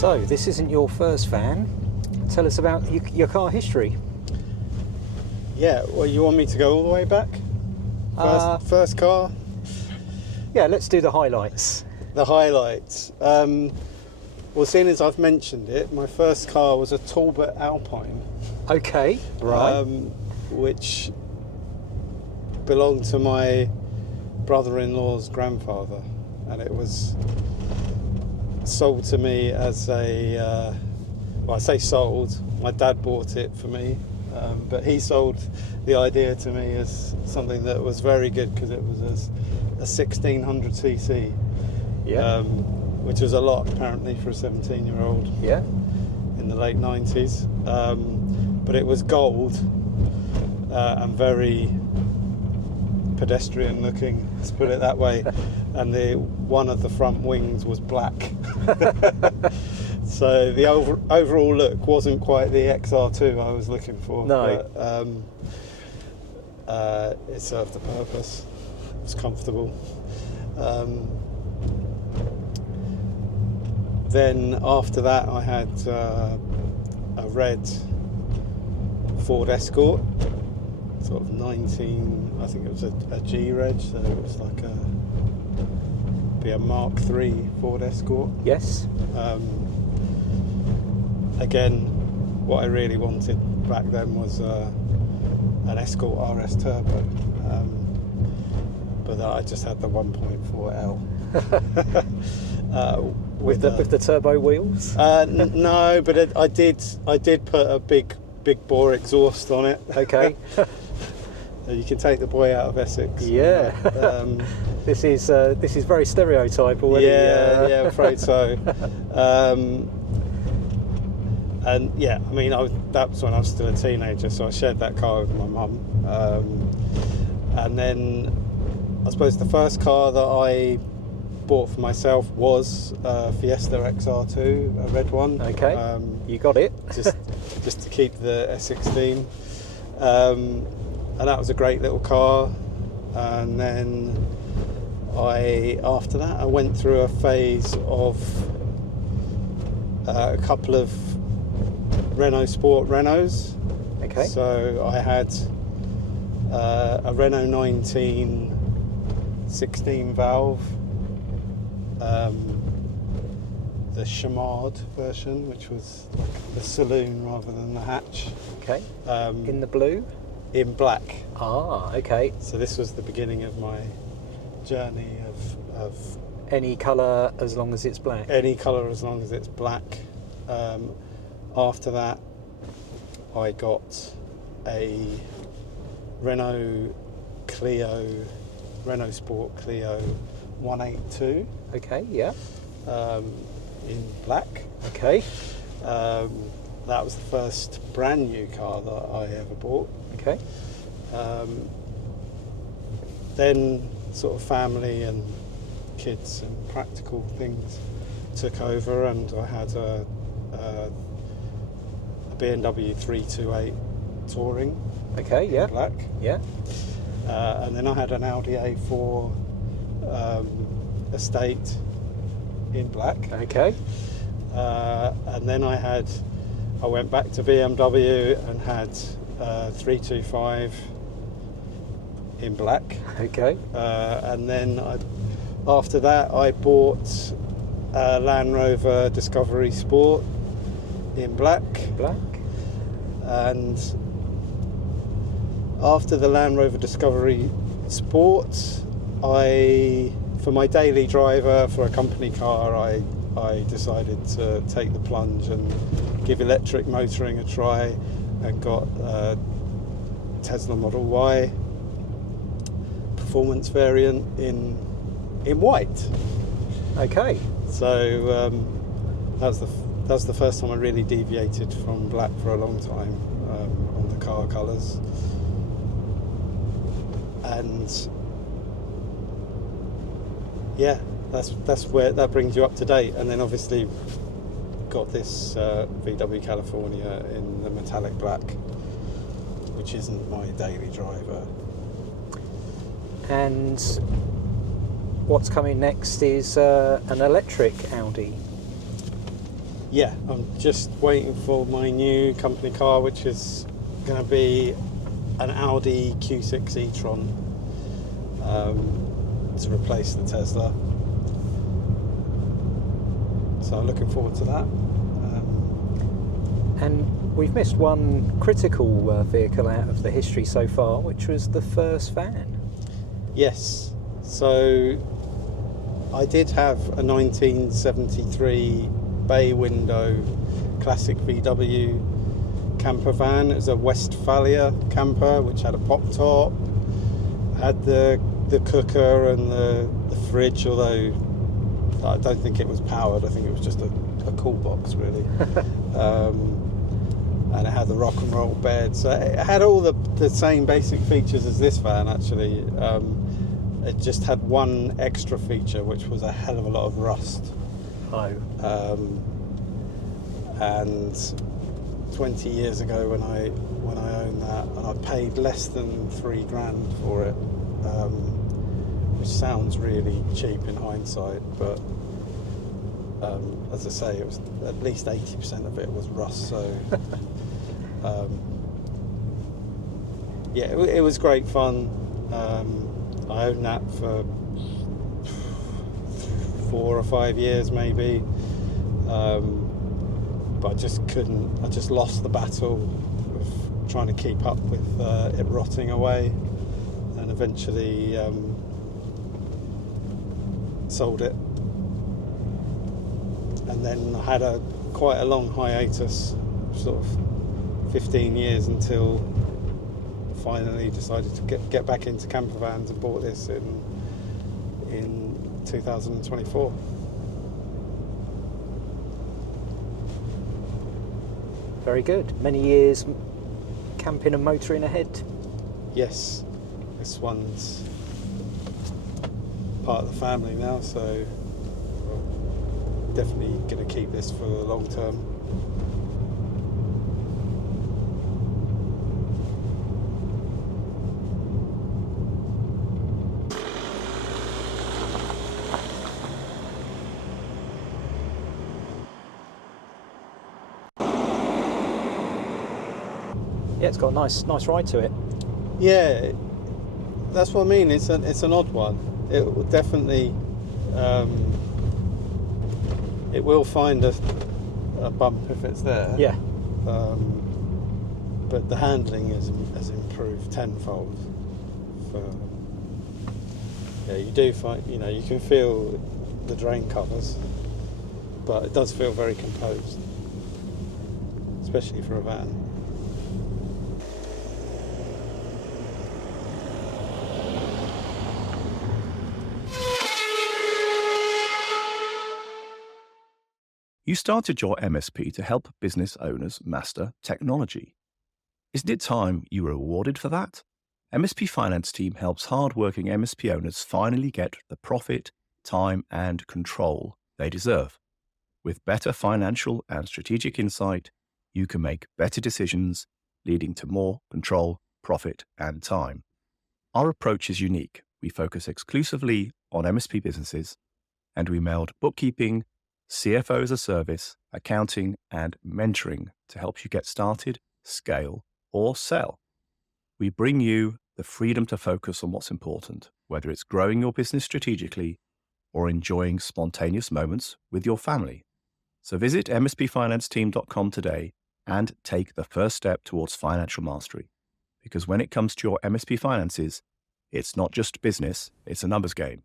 So, this isn't your first van. Tell us about your car history. Yeah, well, you want me to go all the way back? First car? Yeah, let's do the highlights. The highlights. Well, seeing as I've mentioned it, my first car was a Talbot Alpine. Okay, right. Which belonged to my brother-in-law's grandfather, and it was sold to me as a well, I say sold, my dad bought it for me, but he sold the idea to me as something that was very good because it was a 1600cc, Yeah. which was a lot apparently for a 17-year-old Yeah. in the late 90s, but it was gold and very pedestrian looking, let's put it that way, and one of the front wings was black. So the overall look wasn't quite the XR2 I was looking for. No. But it served the purpose. It was comfortable. Then after that I had a red Ford Escort, sort of 19, I think it was a G reg, so it was like be a Mark III Ford Escort. Yes. Again, what I really wanted back then was an Escort RS Turbo, but I just had the 1.4L. With the turbo wheels? No, but I did put a big bore exhaust on it. Okay. You can take the boy out of Essex. Yeah. This is very stereotype already. Yeah, I'm afraid so. And yeah, I mean, that was when I was still a teenager, so I shared that car with my mum. And then I suppose the first car that I bought for myself was a Fiesta XR2, a red one. Okay, you got it. just to keep the S16. And that was a great little car. And then after that I went through a phase of a couple of Renault Sport Renaults. Okay. So I had a Renault 19 16 valve, the Chamard version, which was like the saloon rather than the hatch. Okay. In the blue? In black. Ah, okay. So this was the beginning of my journey of any colour as long as it's black? Any colour as long as it's black. After that, I got a Renault Sport Clio 182. Okay, yeah. In black. Okay. That was the first brand new car that I ever bought. Okay. Then sort of family and kids and practical things took over, and I had a BMW 328 Touring. Okay, yeah. In black. Yeah. And then I had an Audi A4 Estate in black. Okay. And then I went back to BMW and had 325 in black. Okay. And then after that I bought a Land Rover Discovery Sport in black. Black. And after the Land Rover Discovery Sport, for my daily driver for a company car, I decided to take the plunge and give electric motoring a try, and got a Tesla Model Y performance variant in white. Okay. So that was the first time I really deviated from black for a long time on the car colours. And yeah, that's where that brings you up to date. And then obviously got this VW California in the metallic black, which isn't my daily driver. And what's coming next is an electric Audi. Yeah, I'm just waiting for my new company car, which is going to be an Audi Q6 e-tron, to replace the Tesla. So I'm looking forward to that. And we've missed one critical vehicle out of the history so far, which was the first van. Yes, so I did have a 1973 bay window classic VW camper van. It was a Westphalia camper which had a pop top, had the cooker and the fridge, although I don't think it was powered. I think it was just a cool box really. And it had the rock and roll bed, so it had all the same basic features as this van actually. It just had one extra feature, which was a hell of a lot of rust. Oh. And 20 years ago when I owned that, and I paid less than $3,000 for it, which sounds really cheap in hindsight, but as I say, it was at least 80% of it was rust. So yeah, it was great fun. I owned that for 4 or 5 years maybe, but I just lost the battle of trying to keep up with it rotting away, and eventually sold it. And then I had quite a long hiatus, sort of 15 years, until finally decided to get back into camper vans and bought this in 2024. Very good. Many years camping and motoring ahead. Yes, this one's part of the family now, so definitely going to keep this for the long term. Yeah, it's got a nice ride to it. Yeah, that's what I mean. It's an odd one. It will definitely it will find a bump if it's there. Yeah. But the handling has improved tenfold. Yeah, you do find, you can feel the drain covers, but it does feel very composed, especially for a van. You started your MSP to help business owners master technology. Isn't it time you were rewarded for that? MSP Finance Team helps hard-working MSP owners finally get the profit, time, and control they deserve. With better financial and strategic insight, you can make better decisions, leading to more control, profit, and time. Our approach is unique. We focus exclusively on MSP businesses, and we meld bookkeeping, CFO as a service, accounting, and mentoring to help you get started, scale, or sell. We bring you the freedom to focus on what's important, whether it's growing your business strategically or enjoying spontaneous moments with your family. So visit mspfinanceteam.com today and take the first step towards financial mastery. Because when it comes to your MSP finances, it's not just business, it's a numbers game.